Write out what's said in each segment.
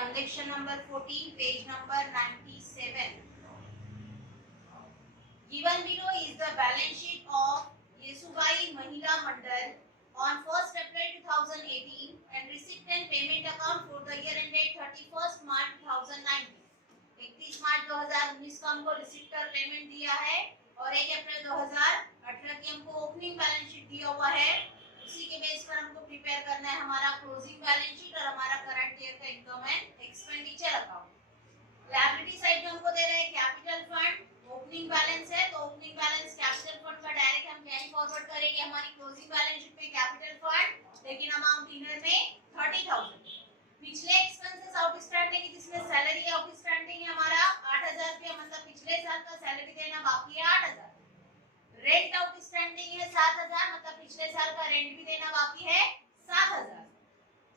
Transaction number 14, page number 97. Given below is the balance sheet of Yesubai Mahila Mandal on 1st April 2018 and receipt and payment account for the year ended 31st March 2019. 31 मार्च 2019 को हमको receipt का payment दिया है और 1 अप्रैल 2018 की हमको opening balance sheet दिया हुआ है। उसी के बेस पर हमको प्रिपेयर करना है हमारा क्लोजिंग बैलेंस शीट और हमारा करंट ईयर का income and expenditure account. Liability side में हमको दे रहे हैं कैपिटल फंड, ओपनिंग बैलेंस है तो ओपनिंग बैलेंस कैपिटल फंड का डायरेक्ट हम कैरी फॉरवर्ड करेंगे हमारी क्लोजिंग बैलेंस शीट में कैपिटल फंड, लेकिन अमाउंट इनर में 30,000। पिछले एक्सपेंसेस आउटस्टैंडिंग जिसमें सैलरी आउटस्टैंडिंग है हमारा 8,000 रुपया, मतलब पिछले साल का सैलरी देना बाकी है 8,000। रेंट आउटस्टैंडिंग है 7,000, मतलब पिछले साल का रेंट भी देना बाकी है 7,000।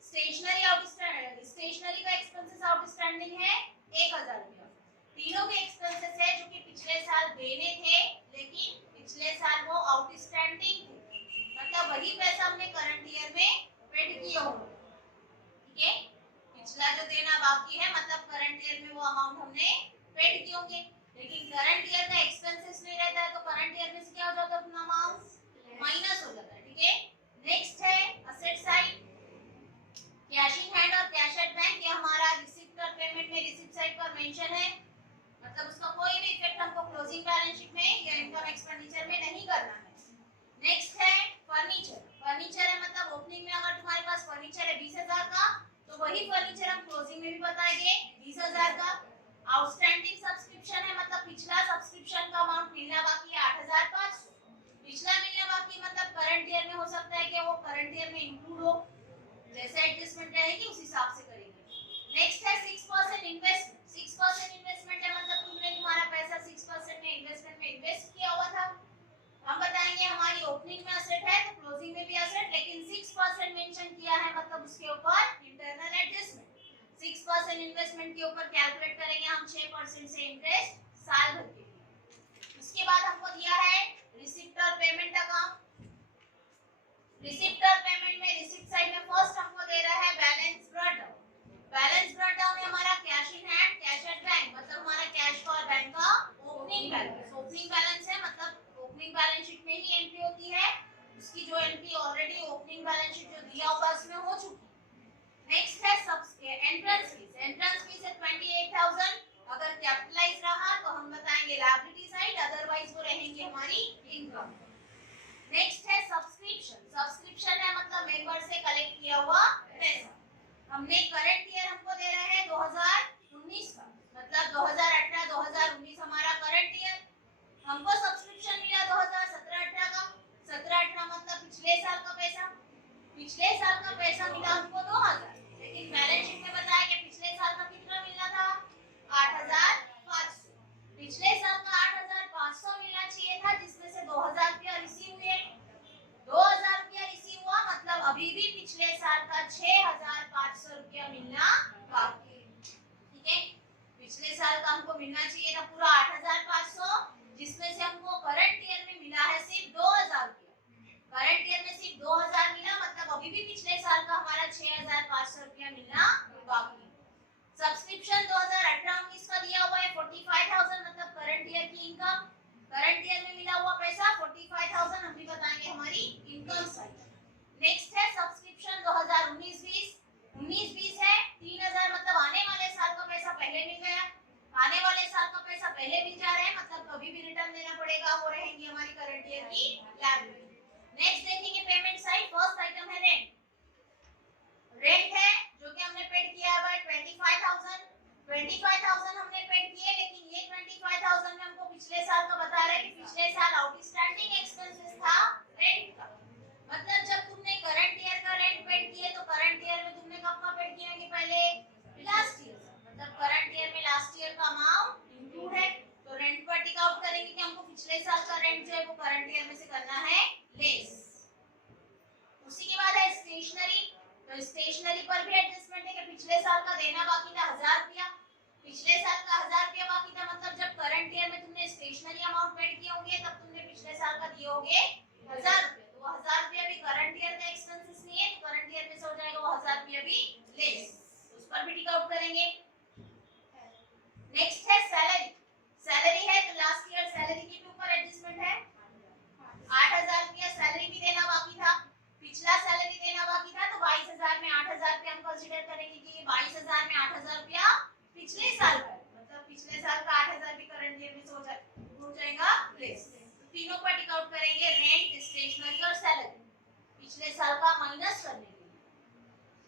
स्टेशनरी आउटस्टैंडिंग, स्टेशनरी का एक्सपेंसेस आउटस्टैंडिंग है 1,000 रुपया। तीनों के एक्सपेंसेस है जो कि पिछले साल देने थे लेकिन पिछले साल वो आउटस्टैंडिंग थे, मतलब वही पैसा हमने करंट ईयर में पेड किया होगा। ठीक है, पिछला जो देना बाकी है मतलब करंट ईयर में वो अमाउंट हमने पेड किए होंगे, लेकिन करंट ईयर का एक्सपेंसेस नहीं रहता है तो करंट ईयर में से क्या हो जाता है अपना अमाउंट माइनस हो जाता है। ठीक है, नेक्स्ट है asset side, cash in hand और कैश एट बैंक। ये हमारा रिसीप्ट और पेमेंट में रिसीप्ट साइड पर मेंशन है, मतलब उसका कोई भी इफेक्ट हमको क्लोजिंग बैलेंस शीट में या इनकम एक्सपेंडिचर में नहीं करना है। नेक्स्ट है फर्नीचर। फर्नीचर है मतलब ओपनिंग में अगर तुम्हारे पास फर्नीचर है 20,000 का तो वही फर्नीचर हम क्लोजिंग में भी बताएंगे 20,000 का। आउटस्टैंडिंग सब्सक्रिप्शन है मतलब पिछला सब्सक्रिप्शन का अमाउंट मिलना बाकी है 8,500। पिछला मिलना बाकी मतलब करंट ईयर में हो सकता है कि वो करंट ईयर में इंक्लूड हो, जैसे एडजस्टमेंट रहेगी उस हिसाब से करेंगे। नेक्स्ट है 6% इन्वेस्टमेंट। 6% इन्वेस्टमेंट है मतलब तुमने तुम्हारा पैसा 6% में इन्वेस्टमेंट में इन्वेस्ट किया हुआ था। हम बताएंगे हमारी ओपनिंग में असेट है तो क्लोजिंग में भी असेट, लेकिन 6% मेंशन किया है मतलब उसके ऊपर इंटरनल एडजस्टमेंट। 6% इन्वेस्टमेंट के ऊपर कैलकुलेट करेंगे हम 6% से इंटरेस्ट साल भर के लिए। उसके बाद हमको दिया है रिसीप्ट और पेमेंट अकाउंट। रिसीप्ट और पेमेंट में रिसीप्ट साइड में फर्स्ट हमको दे रहा है balance brought down. Balance brought down में हमारा cash in hand, cash at bank, मतलब हमारा कैश का और बैंक का ओपनिंग बैलेंस। ओपनिंग बैलेंस है मतलब ओपनिंग बैलेंस शीट में ही एंट्री होती है, उसकी जो entry already opening balance sheet जो दिया हुआ है उसमें हो चुकी है। नेक्स्ट है एंट्रेंस फीस। एंट्रेंस फीस है 28,000। अगर कैपिटलाइज रहा तो हम बताएंगे लायबिलिटी साइड, अदरवाइज वो रहेंगे हमारी इनकम। नेक्स्ट है सब्सक्रिप्शन। सब्सक्रिप्शन है मतलब मेंबर से कलेक्ट किया हुआ पैसा। हमने करंट ईयर हमको दे रहे हैं 2019 का, मतलब 2018 2019 हमारा करंट ईयर। हमको सब्सक्रिप्शन मिला 2017-18 का। 17-18 मतलब पिछले साल का पैसा। पिछले साल का पैसा मिला हमको 2,000, लेकिन बैलेंस शीट में बताया कि पिछले साल का कितना मिलना था 8,500। पिछले साल का 8,500 मिलना चाहिए था जिसमें से 2,000 रुपया रिसीव हुए। 2,000 रुपया रिसीव हुआ मतलब अभी भी पिछले साल का 6,500 रुपया मिलना बाकी है। ठीक है, पिछले साल का हमको मिलना चाहिए था पूरा 8,500, जिसमें से हमको करंट ईयर में मिला है सिर्फ 2,000 रुपया। करंट ईयर में सिर्फ 2,000 मिला मतलब अभी भी पिछले साल का हमारा 6,500 रुपया मिलना बाकी है। सब्सक्रिप्शन 2018-19 का दिया हुआ है 45,000, मतलब करंट ईयर की इनकम। करंट ईयर में मिला हुआ पैसा 45,000 हम भी बताएंगे हमारी इनकम साइड। नेक्स्ट है सब्सक्रिप्शन 2019-20। 19-20 है 3,000, मतलब आने वाले साल का पैसा पहले मिल गया। आने वाले साल का पैसा पहले मिल जा रहा है मतलब कभी भी रिटर्न देना पड़ेगा, वो रहेंगी हमारी करंट ईयर की लायबिलिटी। नेक्स्ट देखेंगे पेमेंट साइड। फर्स्ट आइटम है रेंट। रेंट है जो कि हमने पेड किया हुआ है 25,000। 25,000 हमने पेड किए, लेकिन ये 25,000 में हमको पिछले साल का बता रहे हैं कि पिछले साल आउटस्टैंडिंग एक्सपेंसेस था रेंट का, मतलब जब तुमने करंट ईयर का रेंट पेड किए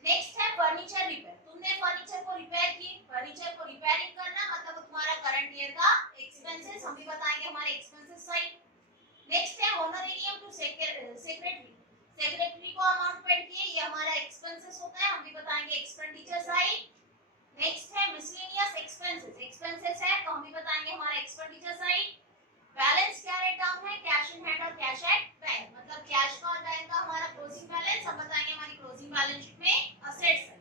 नेक्स्ट है फर्नीचर रिपेयर। तुमने फर्नीचर को रिपेयर किए, फर्नीचर को रिपेयरिंग करना मतलब तुम्हारा करंट ईयर का एक्सपेंसेस, हम भी बताएंगे हमारे एक्सपेंसेस साइड। नेक्स्ट है ऑनरेरियम टू सेक्रेटरी, सेक्रेटरी को अमाउंट पेड किए, ये हमारा एक्सपेंसेस होता है, हम भी बताएंगे एक्सपेंडिचर साइड। नेक्स्ट है मिसलेनियस एक्सपेंसेस, एक्सपेंसेस है तो हम भी बताएंगे हमारा एक्सपेंडिचर साइड। बैलेंस क्या रेट डाउन है, कैश इन हैंड और कैश एट बैंक, मतलब कैश का और बैंक का हमारा क्लोजिंग बैलेंस, हम बताएंगे हमारी क्लोजिंग बैलेंस शीट में असेट्स है।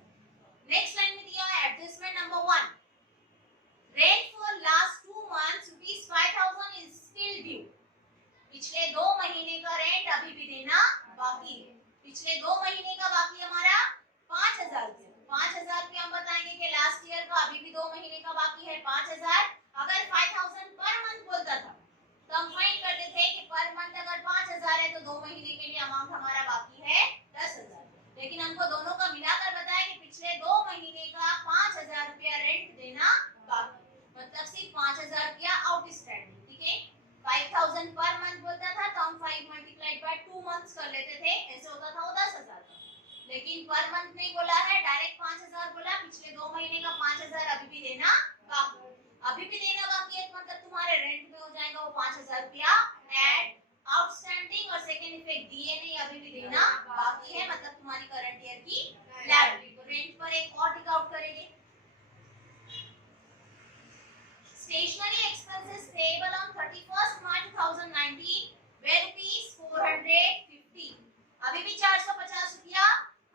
नेक्स्ट लाइन में दिया है adjustment number 1, rent for last 2 months rupees 5000 is still due, पिछले 2 महीने का रेंट अभी भी देना बाकी है। पिछले 2 महीने का बाकी हमारा 5000 रुपया, 5000 रुपया हम बताएंगे कि लास्ट ईयर का अभी भी 2 महीने का बाकी है 5000। अगर 5000 पर मंथ बोलता था तो हम फाइंड करते थे कि पर मंथ अगर 5000 है तो 2 महीने के लिए अमाउंट हमारा बाकी है 10000, लेकिन हमको दोनों का मिलाकर बताया कि पिछले 2 महीने का 5000 रुपया रेंट देना बाकी, मतलब सिर्फ 5000 रुपया आउटस्टैंडिंग, ठीक है। 5000 पर मंथ बोलता था तो हम 5 मल्टीप्लाइड बाय 2 मंथ्स कर लेते थे, ऐसे होता था वो 10000 का, लेकिन पर मंथ नहीं बोला है, डायरेक्ट 5000 बोला, पिछले 2 महीने का 5000 अभी भी देना बाकी, अभी भी देना बाकी है मतलब तुम्हारे रेंट में हो जाएगा वो 5000 रुपया ऐड आउटस्टैंडिंग, और सेकंड इफेक्ट दिए नहीं अभी भी देना बाकी है, मतलब तुम्हारी करंट ईयर की लायबिलिटी। तो रेंट पर एक और टिक आउट करेंगे। Stationery expenses payable on 31st March 2019 were rupees 450, अभी भी 450 रुपया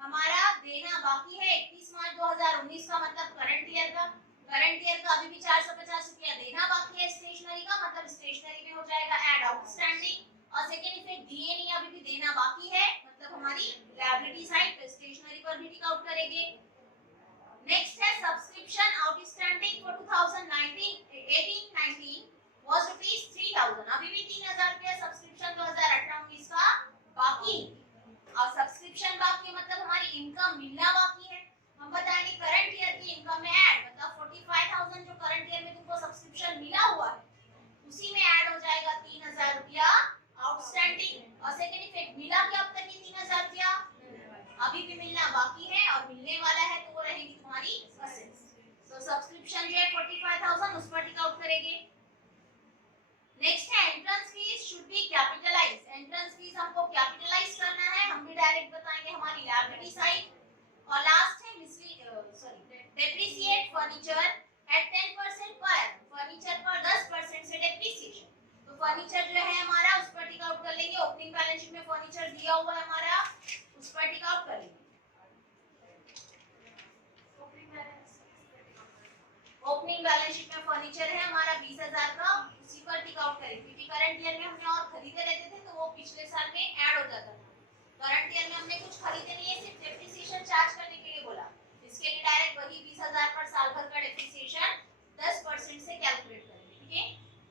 हमारा देना बाकी है 31 मार्च 2019 का, मतलब करंट ईयर का, करंट ईयर का अभी भी 450 रुपया देना बाकी है स्टेशनरी का, मतलब स्टेशनरी में हो जाएगा ऐड आउटस्टैंडिंग, और सेकंड इफेक्ट दिए नहीं अभी भी देना बाकी है, मतलब हमारी लायबिलिटी साइड पे स्टेशनरी पर भी टिक आउट करेंगे। नेक्स्ट है subscription outstanding for 2018-19 was rupees 3000, अभी भी 3000 रुपया सब्सक्रिप्शन 2018-19 का बाकी, और सब्सक्रिप्शन बाकी मतलब हमारी इनकम मिलना बाकी है, हम बताएंगे करंट ईयर की इनकम में ऐड, मतलब 45000 जो करंट ईयर में तुमको सब्सक्रिप्शन मिला हुआ है उसी में ऐड हो जाएगा 3000 रुपया आउटस्टैंडिंग, और सेकंड इफेक्ट मिला कि अब तक ये 3000 रुपया अभी भी मिलना बाकी है और मिलने वाला है तो वो रहेगी तुम्हारी असेट्स। तो सब्सक्रिप्शन जो है 45000 उस पर टिक आउट करेंगे। नेक्स्ट है entrance fee should be capitalised, entrance fee हमको कैपिटलाइज करना है, हम भी डायरेक्ट बताएंगे हमारी लायबिलिटी साइड। और लास्ट है depreciate furniture at 10% per annum, furniture पर 10% से डेप्रिसिएशन, तो फर्नीचर जो है हमारा उस पर टिक आउट कर लेंगे, ओपनिंग बैलेंस शीट में फर्नीचर दिया हुआ है हमारा, उस पर टिक आउट करेंगे। ओपनिंग बैलेंस शीट में फर्नीचर है हमारा 20000 का, उसी पर टिक आउट करेंगे, क्योंकि करंट ईयर में हमने और खरीदे रहते थे तो वो पिछले साल में ऐड हो जाता था, करंट ईयर में हमने कुछ खरीदे नहीं है, सिर्फ डेप्रिसिएशन चार्ज करने के लिए बोला, इसके लिए डायरेक्ट वही 20000 पर साल भर का डेप्रिसिएशन 10% से कैलकुलेट करेंगे, ठीक है।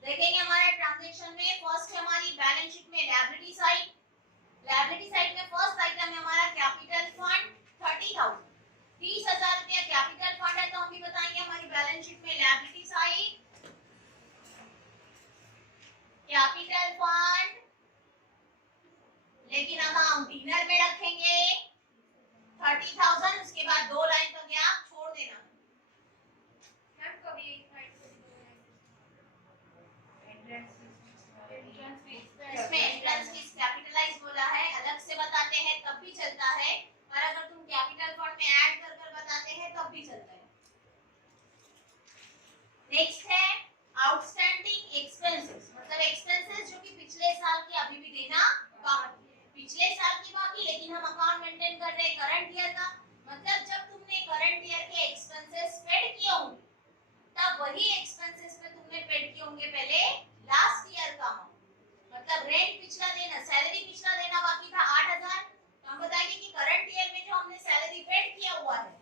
देखेंगे हमारे ट्रांजैक्शन में फर्स्ट है हमारी बैलेंस शीट में लायबिलिटी साइड, लायबिलिटी साइड में फर्स्ट आइटम है हमारा कैपिटल फंड 30000, 30000 रुपया कैपिटल फंड है, तो हम भी बताएंगे हमारी बैलेंस शीट में लायबिलिटी साइड कैपिटल फंड, लेकिन अब हम डिनर में रखेंगे 30000, उसके बाद 2 लाइन का गैप छोड़ देना, मैम कभी इसमें एंट्रेंस फीस कैपिटलाइज बोला है, अलग से बताते हैं तब भी चलता है, और अगर तुम कैपिटल फंड में ऐड कर कर बताते हैं तब भी चलता है। नेक्स्ट है आउटस्टैंडिंग एक्सपेंसेस, मतलब एक्सपेंसेस जो कि पिछले साल के अभी भी देना बाकी, पिछले साल की बाकी, लेकिन हम अकाउंट मेंटेन कर रहे हैं करंट ईयर का, मतलब जब तुमने करंट ईयर के एक्सपेंसेस पेड किए होंगे तब वही एक्सपेंसेस में तुमने पेड किए होंगे पहले लास्ट ईयर का अमाउंट, मतलब रेंट पिछला देना, सैलरी पिछला देना बाकी था 8000, तो हम बताएंगे कि करंट ईयर में जो हमने सैलरी पेड किया हुआ है,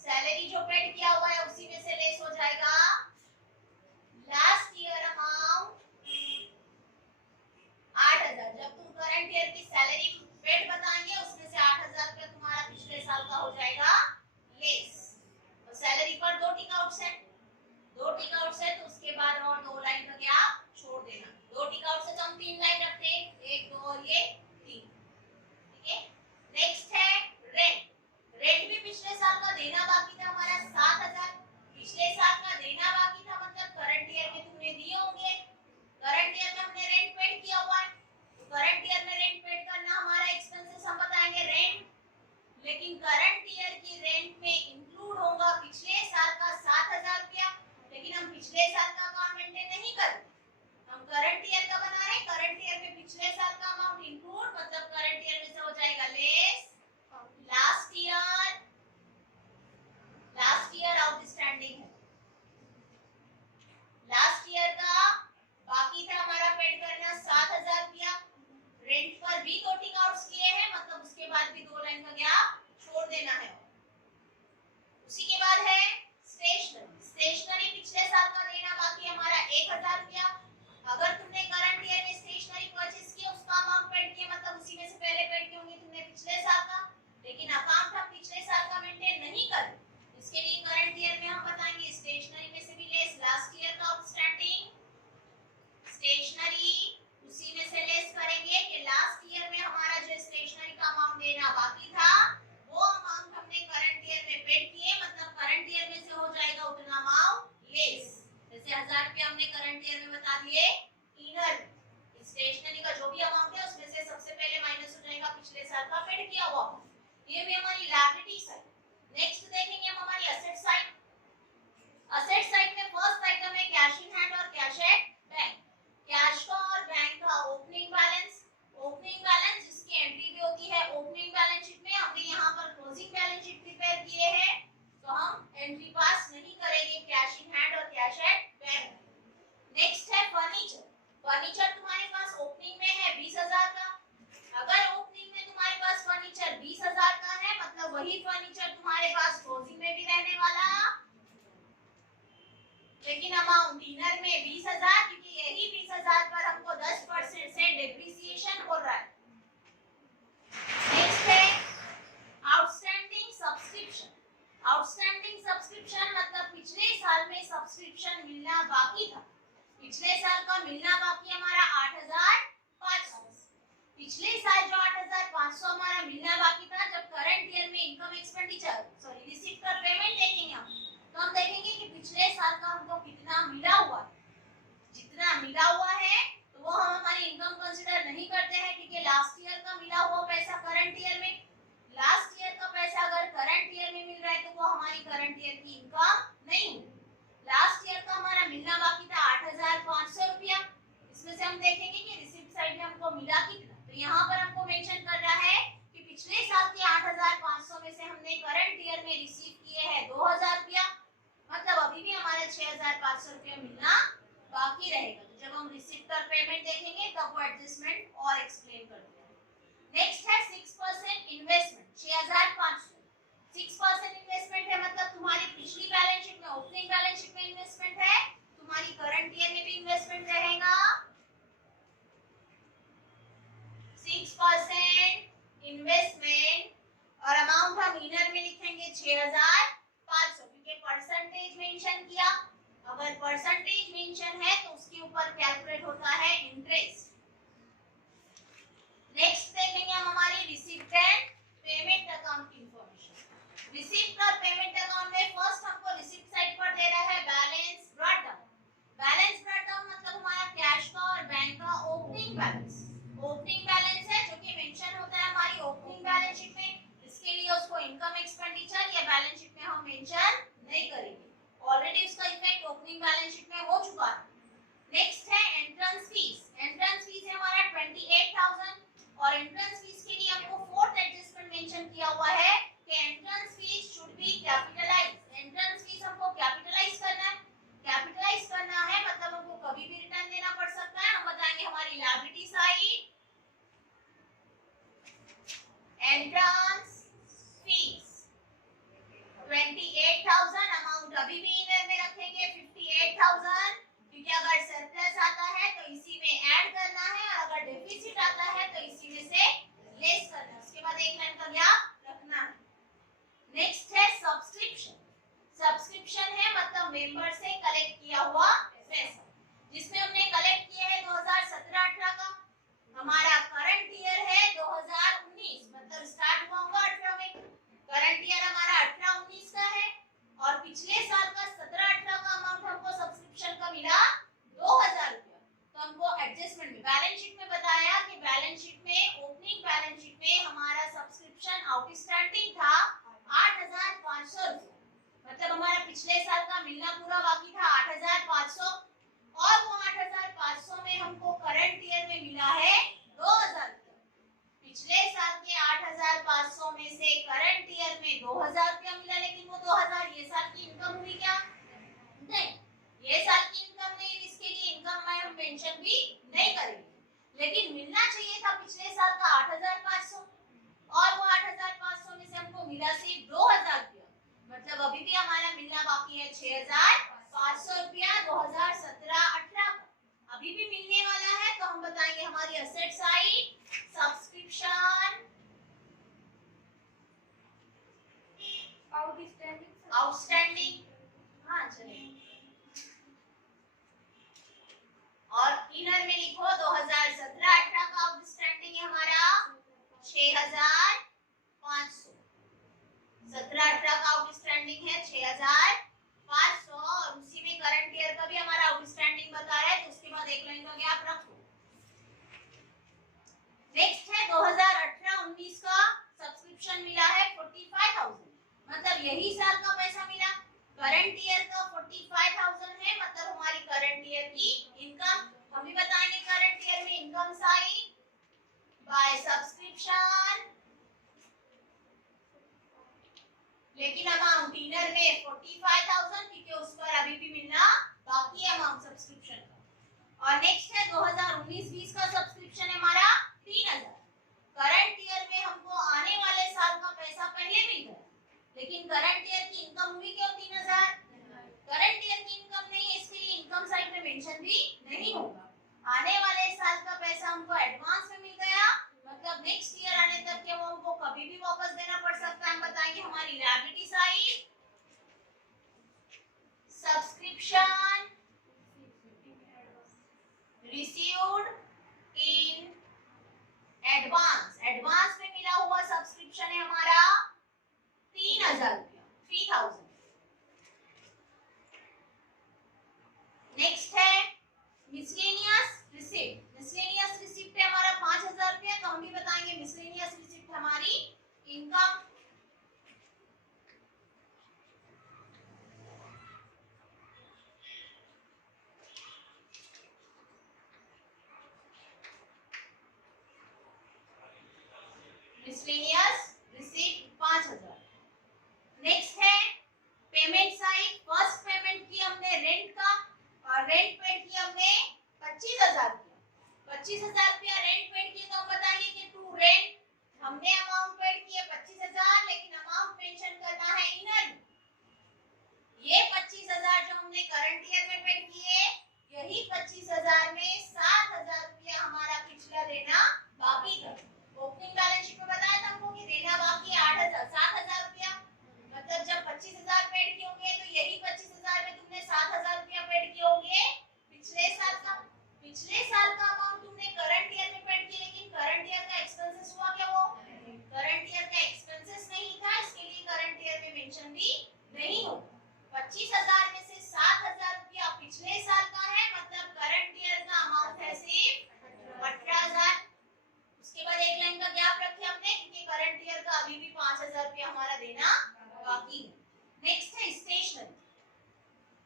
सैलरी जो पेड किया हुआ है उसी में से लेस हो ये भी हमारी लायबिलिटी साइड। नेक्स्ट देखेंगे हम हमारी असेट साइड। असेट साइड में फर्स्ट आइटम है कैश इन हैंड और कैश एट बैंक। कैश का और बैंक का ओपनिंग बैलेंस, ओपनिंग बैलेंस जिसकी एंट्री भी होती है ओपनिंग बैलेंस शीट में। हमने यहाँ पर क्लोजिंग बैलेंस शीट प्रिपेयर किए हैं तो हम एंट्री पास नहीं करेंगे कैश इन हैंड और कैश एट बैंक। नेक्स्ट है फर्नीचर। फर्नीचर तुम्हारे पास ओपनिंग में है 20,000 का। अगर ओपनिंग में तुम्हारे पास फर्नीचर 20,000 का है मतलब वही फर्नीचर तुम्हारे पास क्लोजिंग में भी रहने वाला, लेकिन अमाउंट इनर में 20,000 क्योंकि यही 20,000 पर हमको 10% से डिप्रिसिएशन हो रहा है। नेक्स्ट है आउटस्टैंडिंग सब्सक्रिप्शन। आउटस्टैंडिंग सब्सक्रिप्शन मतलब पिछले साल में सब्सक्रिप्शन मिलना बाकी था। पिछले साल का मिलना बाकी हमारा 8,500। पिछले साल जो 8,500 हमारा मिलना बाकी था, जब करंट ईयर में इनकम एक्सपेंडिचर सॉरी रिसीट का पेमेंट देखेंगे हम तो हम देखेंगे कि पिछले साल का हमको कितना मिला हुआ है। जितना मिला हुआ है तो वो हम हमारी इनकम कंसीडर नहीं करते हैं क्योंकि लास्ट ईयर का मिला हुआ पैसा करंट ईयर में, लास्ट ईयर का पैसा अगर करंट ईयर में मिल रहा है तो वो हमारी करंट ईयर की इनकम नहीं है। लास्ट ईयर का हमारा मिलना बाकी था 8,500 रुपया। इसमें से हम देखेंगे कि रिसीप्ट साइड में हमको मिला कितना, तो यहाँ पर हमको मेंशन कर रहा है कि पिछले साल के 8,500 में से हमने करंट ईयर में रिसीव किए हैं 2,000 रुपया, मतलब अभी भी हमारे 6,500 रुपया मिलना बाकी रहेगा। तो जब हम रिसीप्ट पर पेमेंट देखेंगे तब वो एडजस्टमेंट और एक्सप्लेन कर देंगे। नेक्स्ट है 6% इन्वेस्टमेंट 6,500। 6% इन्वेस्टमेंट है मतलब तुम्हारी पिछली बैलेंस शीट में ओपनिंग बैलेंस शीट में इन्वेस्टमेंट है, तुम्हारी करंट ईयर में भी इन्वेस्टमेंट रहेगा। 6% इन्वेस्टमेंट और अमाउंट हम इनर में लिखेंगे 6,500 क्योंकि परसेंटेज मेंशन किया। अगर परसेंटेज मेंशन है तो उसके ऊपर कैलकुलेट होता है इंटरेस्ट। नेक्स्ट देखेंगे हम हमारी रिसीप्ट एंड पेमेंट अकाउंट की इंफॉर्मेशन। रिसीप्ट और पेमेंट अकाउंट में फर्स्ट हमको रिसीप्ट साइड पर दे रहा है balance brought down. Balance brought down मतलब हमारा कैश का और बैंक का ओपनिंग बैलेंस। ओपनिंग बैलेंस है जो कि मेंशन होता है हमारी ओपनिंग बैलेंस शीट में। इसके लिए उसको इनकम एक्सपेंडिचर या बैलेंस शीट में हम मेंशन नहीं करेंगे, ऑलरेडी उसका इफेक्ट ओपनिंग बैलेंस शीट में हो चुका है। नेक्स्ट है एंट्रेंस फीस। एंट्रेंस फीस है हमारा 28,000 और एंट्रेंस फीस के लिए हमको फोर्थ एडजस्टमेंट मेंशन किया हुआ है कि entrance fee should be capitalised. Entrance fee हमको कैपिटलाइज करना है। कैपिटलाइज करना है मतलब हमको कभी भी रिटर्न देना पड़ सकता है। हम बताएंगे हमारी liability side entrance fee 28,000 amount अभी भी इनर में रखेंगे 58,000 क्योंकि अगर सरप्लस आता है तो इसी में ऐड करना है और अगर डेफिसिट आता है तो इसी में से लेस करना है। उसके बाद एक लाइन का गैप रखना है। नेक्स्ट है सब्सक्रिप्शन। सब्सक्रिप्शन है मतलब मेंबर से कलेक्ट किया हुआ पैसा, जिसमें हमने कलेक्ट किया है 2017-18 का। हमारा करंट ईयर है 2019 मतलब स्टार्ट हुआ होगा 18 में। करंट ईयर हमारा 18-19 का है और पिछले साल का 17-18 का अमाउंट हमको सब्सक्रिप्शन का मिला 2,000 रुपया। तो हमको एडजस्टमेंट में बैलेंस शीट में बताया कि बैलेंस शीट में ओपनिंग बैलेंस शीट में हमारा सब्सक्रिप्शन आउटस्टैंडिंग था 8,500 रुपया, मतलब हमारा पिछले साल का मिलना पूरा बाकी था 8,500 और वो 8,500 में हमको करंट ईयर में मिला है 2,000 रुपया। पिछले साल के 8,500 में से करंट ईयर में 2,000 रुपया मिला, लेकिन वो 2,000 ये साल की इनकम हुई क्या? नहीं, ये साल की इनकम नहीं, इसके लिए इनकम में हम मेंशन भी नहीं करेंगे। लेकिन मिलना चाहिए था पिछले साल का 8,500 और वो 8,500 में से हमको मिला सिर्फ 2,000 रुपया, मतलब अभी भी हमारा मिलना बाकी है 6,500 रुपया 2017-18 का। अभी भी मिलने वाला है तो हम बताएंगे हमारी असेट साइड सब्सक्रिप्शन आउटस्टैंडिंग। हाँ चलिए, और इनर में लिखो 2017-18 का आउटस्टैंडिंग है हमारा 6,500। 17-18 का आउटस्टैंडिंग है 6,500 और उसी में करंट ईयर का भी हमारा आउटस्टैंडिंग बता रहा है तो उसके बाद एक लाइन का गैप रखो। नेक्स्ट है 2018-19 का सब्सक्रिप्शन मिला है मतलब यही साल का पैसा मिला। करंट ईयर का 45,000 है, मतलब हमारी करंट ईयर की इनकम। हम भी बताएंगे करंट ईयर में इनकम साइड बाय सब्सक्रिप्शन, लेकिन अमाउंट इनर में 45,000 क्योंकि उस पर अभी भी मिलना बाकी है अमाउंट सब्सक्रिप्शन का। और नेक्स्ट है 2019-20 का सब्सक्रिप्शन है हमारा 3,000। करंट ईयर में हमको आने वाले साल का पैसा पहले मिल गया, लेकिन करंट ईयर की इनकम हुई क्यों 3,000? करंट ईयर की इनकम नहीं है, इसके लिए इनकम साइड में मेंशन भी नहीं होगा। आने वाले साल का पैसा हमको एडवांस में मिल गया, मतलब नेक्स्ट ईयर आने तक के वो हमको कभी भी वापस देना पड़ सकता है। हम बताएंगे हमारी liability side subscription received in advance. Advance में मिला हुआ सब्सक्रिप्शन है हमारा 3,000 रुपया, 3,000। नेक्स्ट है मिसलेनियस रिसिप्ट। मिसलेनियस रिसिप्ट है हमारा 5,000 रुपया। तो हम भी बताएंगे मिसलेनियस रिसिप्ट हमारी इनकम। Miscellaneous receipt 5,000। नेक्स्ट है पेमेंट साइड। फर्स्ट पेमेंट की हमने रेंट का, और रेंट पेड की हमने 25,000 रुपया। 25,000 रुपया रेंट पेड किए, तो हम बताएंगे कि टू रेंट हमने अमाउंट पेड किए 25,000, लेकिन अमाउंट मेंशन करना है इनर। ये 25,000 जो हमने करंट ईयर में पेड किए, यही 25,000 में 7,000 रुपया हमारा पिछला देना बाकी था। ओपनिंग बैलेंस शीट में बताया था हमको कि देना बाकी 8,000, 7,000 रुपया। मतलब जब 25,000 पेड किए होंगे तो यही 25,000 में तुमने 7,000 रुपया पेड किए होंगे पिछले साल का। पिछले साल का अमाउंट तुमने करंट ईयर में पेड किया, लेकिन करंट ईयर का एक्सपेंसेस हुआ क्या? वो करंट ईयर का एक्सपेंसेस नहीं था, इसके लिए करंट ईयर में मेंशन भी नहीं होगा। 25,000 में से 7,000 रुपया पिछले साल का है, मतलब करंट ईयर का अमाउंट है सिर्फ 18,000। उसके बाद एक लाइन का गैप रखे हमने, क्योंकि करंट ईयर का अभी भी 5,000 रुपया हमारा देना बाकी है। नेक्स्ट है स्टेशनरी।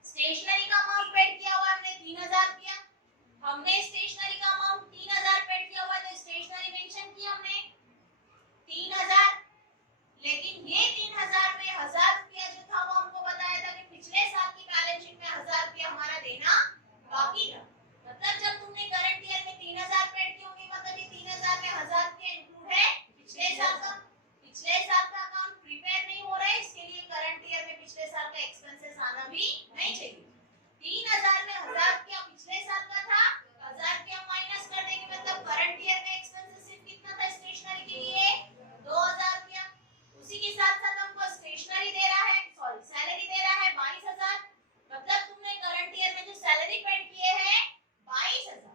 स्टेशनरी का अमाउंट पेड किया हुआ हमने 3,000 रुपया। हमने स्टेशनरी का अमाउंट 3,000 पेड किया हुआ, तो स्टेशनरी मेंशन किया हमने 3,000। लेकिन ये 3,000 में 1,000 रुपया जो था वो हमको बताया था कि पिछले साल की बैलेंस शीट में 1,000 रुपया हमारा देना बाकी था। मतलब जब तुमने करंट ईयर में 3,000 पेड किए होंगे, मतलब ये 3,000 में 1,000 रुपया इंक्लूड है पिछले साल का। पिछले साल का अकाउंट प्रिपेयर नहीं हो रहा है, इसके लिए करंट ईयर में पिछले साल का एक्सपेंसेस आना भी नहीं चाहिए। 3,000 में 1,000 रुपया पिछले साल का था, 1,000 रुपया माइनस कर देंगे, मतलब करंट ईयर का एक्सपेंसेस सिर्फ कितना था स्टेशनरी के लिए? 2,000 रुपया। उसी के साथ साथ हमको स्टेशनरी दे रहा है, सॉरी सैलरी दे रहा है 22,000। मतलब तुमने करंट ईयर में जो सैलरी पेड किए हैं 22,000।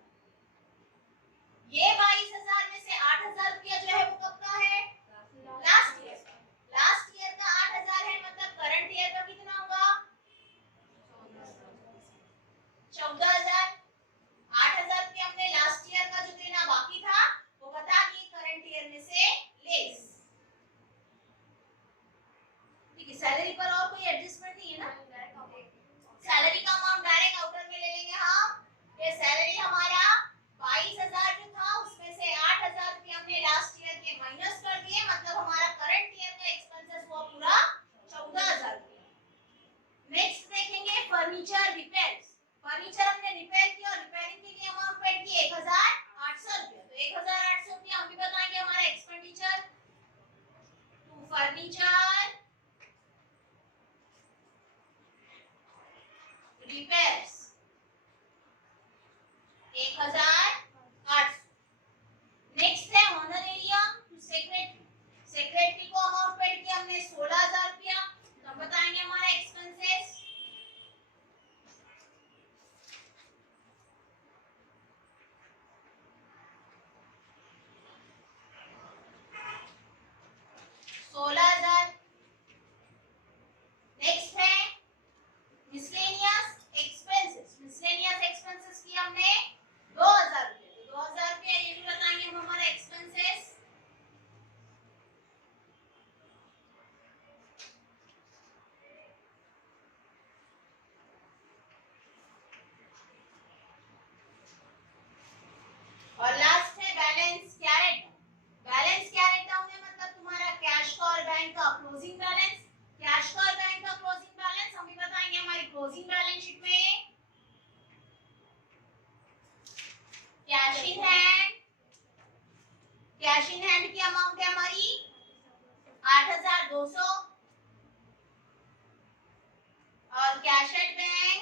ये 22,000 में से 8,000 रुपया जो है वो कब का है? Last year. लास्ट ईयर का 8,000 है, मतलब करंट ईयर का कितना होगा? 14,000। 8,000 रुपया हमने लास्ट ईयर का जो देना बाकी था वो बता दिए करंट ईयर में से लेस। ठीक है, सैलरी पर और कोई एडजस्टमेंट नहीं है ना? सैलरी का अमाउंट डायरेक्ट आउटर में ले लेंगे हम। ये सैलरी हमारा 22,000 जो था, उसमें से 8,000 रुपया हमने लास्ट ईयर के माइनस कर दिए, मतलब हमारा करंट ईयर का एक्सपेंसेस हुआ पूरा 14,000 रुपया। नेक्स्ट देखेंगे फर्नीचर रिपेयर्स। फर्नीचर हमने रिपेयर किया और रिपेयरिंग के लिए अमाउंट पेड की 1,800 रुपया। तो 1,800 रुपया हम भी बताएंगे हमारा expenditure to furniture repairs 1,800। Next है ऑनरेरियम टू सेक्रेटरी। सेक्रेटरी को अमाउंट पेड किया हमने 16,000 रुपया। तो हम बताएंगे हमारा एक्सपेंसेस 16,000। का क्लोजिंग बैलेंस, कैश का और बैंक का क्लोजिंग बैलेंस हम भी बताएंगे हमारी क्लोजिंग बैलेंस शीट में। Cash in hand, cash in hand की अमाउंट है हमारी 8,200 और cash at bank,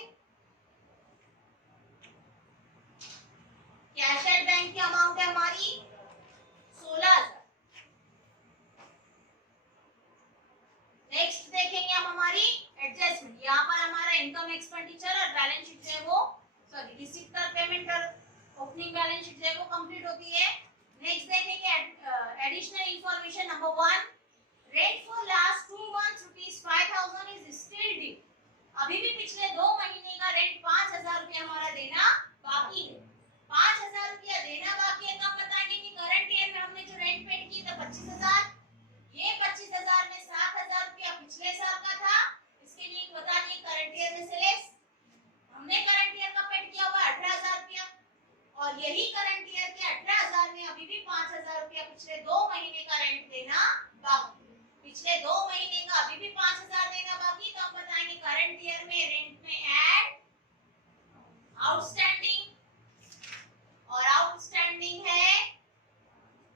cash at bank की अमाउंट है हमारी 16,000। नेक्स्ट देखेंगे हम हमारी एडजस्टमेंट। यहाँ पर हमारा इनकम एक्सपेंडिचर और बैलेंस शीट है वो सॉरी रिसीट और पेमेंट और ओपनिंग बैलेंस शीट है वो कंप्लीट होती है। नेक्स्ट देखेंगे additional information number 1, rent for last 2 months rupees 5,000 is still due. अभी भी पिछले 2 महीने का रेंट 5,000 रुपए हमारा देना बाकी है। 5,000 रुपया देना बाकी है तो हम बताएंगे कि करंट ईयर में हमने जो रेंट पेड की था 25,000, ये 25,000 में 7,000 रुपया पिछले साल का था, इसके लिए बता दिए करंट ईयर में से लेस। हमने करंट ईयर का पेड किया हुआ 18,000 रुपया और यही करंट ईयर के 18,000 में अभी भी 5,000 रुपया पिछले 2 महीने का रेंट देना बाकी। पिछले 2 महीने का अभी भी 5,000 देना बाकी तो हम बताएंगे करंट ईयर में रेंट में ऐड आउटस्टैंडिंग और आउटस्टैंडिंग है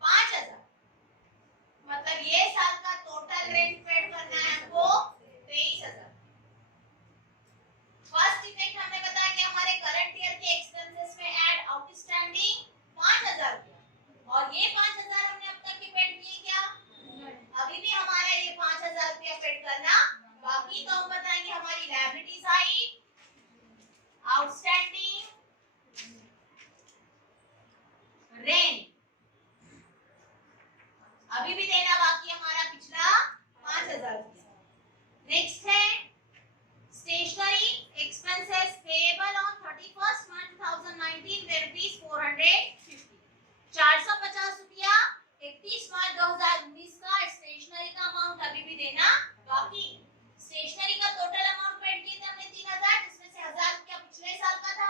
5,000, मतलब ये साल का टोटल रेंट पेड करना है हमको 23,000। फर्स्ट इफेक्ट हमने बताया कि हमारे करंट ईयर के एक्सपेंसेस में ऐड आउटस्टैंडिंग 5,000 रुपया और ये 5,000 हमने अब तक के पेड किए क्या? अभी भी हमारा ये 5,000 रुपया पेड करना बाकी तो हम बताएंगे हमारी लायबिलिटी साइड आउटस्टैंडिंग रेंट अभी भी देना बाकी हमारा पिछला 5,000 रुपया। नेक्स्ट है stationery expenses payable on 31st March 2019 were rupees 450। 450 रुपया 31 मार्च 2019 का स्टेशनरी का अमाउंट अभी भी देना बाकी। स्टेशनरी का टोटल अमाउंट पेड किए थे हमने 3,000 जिसमें से 1,000 रुपया पिछले साल का था।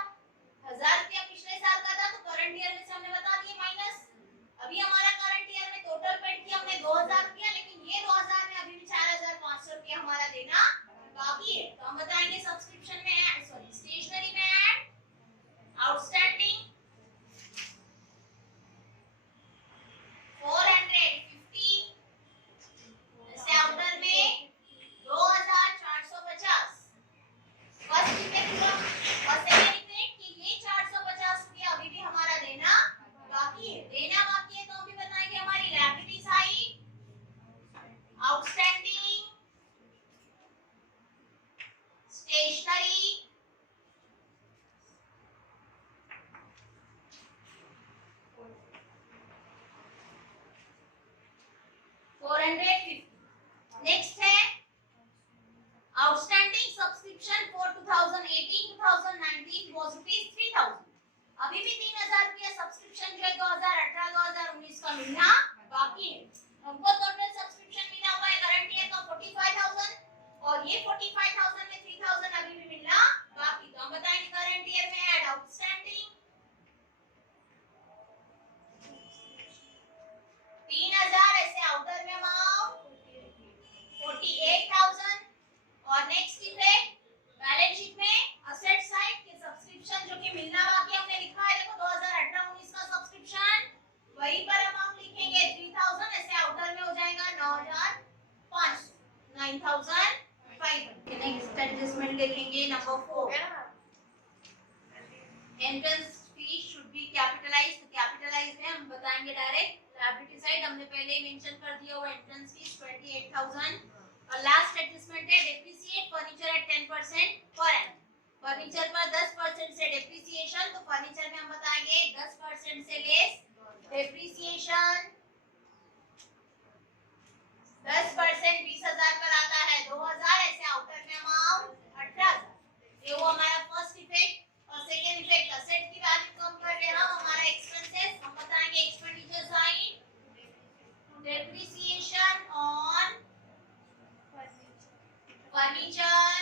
1,000 रुपया पिछले साल का था तो करंट ईयर में से हमने बता दिए माइनस। अभी हमारा करंट ईयर में टोटल पेड किया हमने 2,000 रुपया लेकिन ये 2,000 में अभी भी 4,500 रुपया हमारा देना बाकी है तो हम बताएंगे सब्सक्रिप्शन में ऐड सॉरी स्टेशनरी में ऐड आउटस्टैंडिंग 450 जैसे आउटर में 2,450। फर्स्ट इफेक्ट हुआ और सेकंड इफेक्ट कि ये 450 रुपया अभी भी हमारा देना बाकी है। देना बाकी है तो हम भी बताएंगे हमारी liability side outstanding stationery 450। Next है outstanding subscription for 2018-2019 was rupees 3,000। अभी भी 3,000 रुपया सब्सक्रिप्शन जो है 2018-2019 का मिलना बाकी है। हमको टोटल सब्सक्रिप्शन मिला हुआ है करंट ईयर का 45,000 और ये 45,000 में 3,000 अभी भी मिलना बाकी तो हम बताएंगे करंट ईयर में ऐड आउटस्टैंडिंग 3,000 ऐसे आउटर में अमाउंट 48,000 और नेक्स्ट इफेक्ट बैलेंस शीट में असेट साइड के सब्सक्रिप्शन जो कि मिलना बाकी हमने लिखा है देखो 2018-19 का सब्सक्रिप्शन वहीं पर अमाउंट लिखेंगे 3,000 ऐसे आउटर में हो जाएगा 9,500 9,500। नेक्स्ट एडजस्टमेंट देखेंगे number 4 entrance fee should be capitalised तो कैपिटलाइज्ड है हम बताएंगे डायरेक्ट। लायबिलिटी साइड हमने पहले ही मेंशन कर दिया हुआ एंट्रेंस फीस 28,000 और लास्ट एडजस्टमेंट है depreciate furniture at 10% per annum. Furniture पर 10% से डेप्रिसिएशन तो फर्नीचर में हम बताएंगे 10% से लेस डेप्रिसिएशन 10% 20,000 पर आता है 2,000 ऐसे आउटर में अमाउंट 18,000। ये वो हमारा फर्स्ट इफेक्ट और सेकंड इफेक्ट असेट की वैल्यू कम कर रहे हैं हमारा एक्सपेंसेस हम बताएंगे expenditure side depreciation on furniture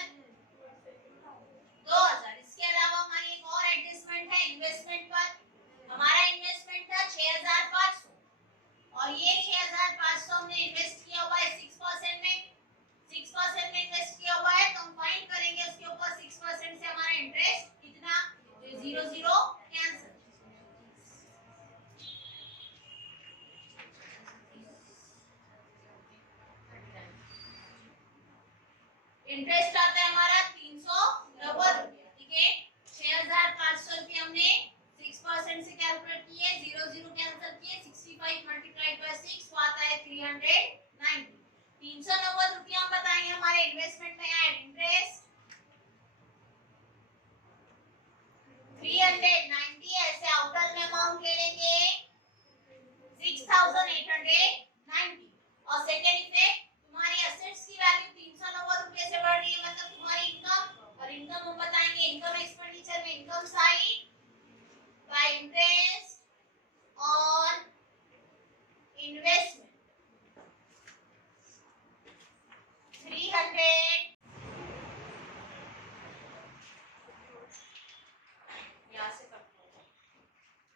interest आता है हमारा 390 रुपया, ठीक है। 6500 रुपये हमने 6% से कैलकुलेट किए, 0 कैंसिल किए, 65 मल्टीप्लाइड बाय 6 वो आता है 390। 390 रुपया हम बताएंगे हमारे इन्वेस्टमेंट में ऐड इंटरेस्ट 390 ऐसे आउटर में अमाउंट ले लेंगे 6890। और सेकेंड इफेक्ट तुम्हारी असेट्स की वैल्यू 390 रुपए से बढ़ रही है, मतलब तुम्हारी इनकम, और इनकम हम बताएंगे इनकम एक्सपेंडिचर में income side by interest on investment 300 यहाँ से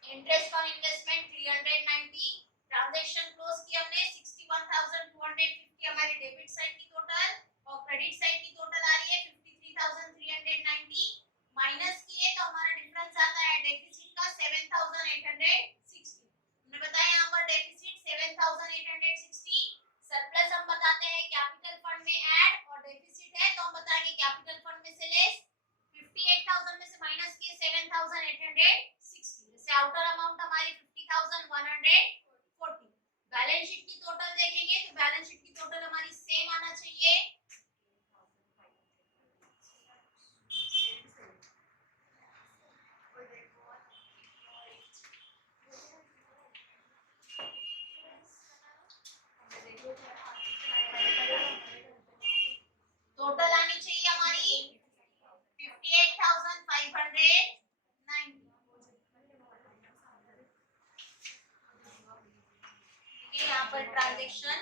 interest on investment 390। Transaction close की हमने 61250 हमारी डेबिट साइड की टोटल, और क्रेडिट साइड की टोटल आ रही है 53390। माइनस किए तो हमारा डिफरेंस आता है डेफिसिट का 7860। हमने बताया यहाँ पर डेफिसिट 7860। सरप्लस हम बताते हैं कैपिटल फंड में ऐड, और डेफिसिट है तो हम बताएंगे कैपिटल फंड में से लेस। 58000 में से माइनस किए 7860, जैसे आउटर अमाउंट हमारी 50140। बैलेंस शीट की टोटल देखेंगे तो बैलेंस शीट की टोटल हमारी सेम आना चाहिए, टोटल आनी चाहिए हमारी 58,590। यहाँ पर ट्रांजैक्शन